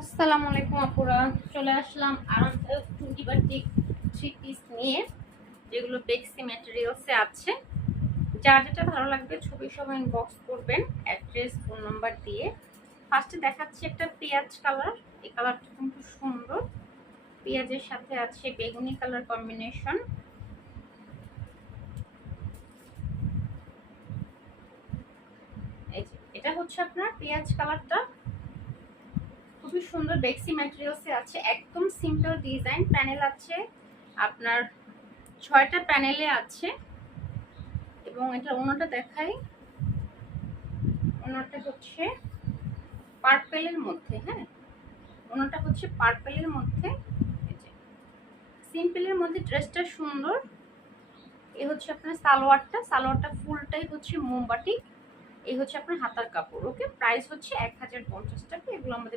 আসসালামু আলাইকুম আপুরা, চলে আসলাম আরামদায়ক টুটি বাটিক থ্রি পিস নিয়ে, যেগুলো বেক্সি ম্যাটেরিয়ালসে আছে। যার যেটা ভালো লাগবে ছবি সহ ইনবক্স করবেন অ্যাড্রেস ফোন নাম্বার দিয়ে। ফার্স্টে দেখাচ্ছি একটা পেঁয়াজ কালার। এই কালারটা কিন্তু সুন্দর, পেঁয়াজের সাথে আছে বেগুনি কালার কম্বিনেশন। এই যে এটা হচ্ছে আপনার পেঁয়াজ কালারটা, খুবই সুন্দর বেক্সি ম্যাটেরিয়ালসে আছে। একদম সিম্পল ডিজাইন, প্যানেল আছে আপনার 6টা প্যানেলে আছে। এবং এটা ওনাটা দেখাই, ওনাটা হচ্ছে পার্পেলের মধ্যে। হ্যাঁ, ওনাটা হচ্ছে পার্পেলের মধ্যে। সিম্পলের মধ্যে ড্রেসটা সুন্দর। এ হচ্ছে আপনার সালোয়ারটা ফুলটাই হচ্ছে মোমবাটি। এই হচ্ছে আপনার হাতার কাপড়। ওকে, প্রাইস হচ্ছে 1050 টাকা। এগুলো আমাদের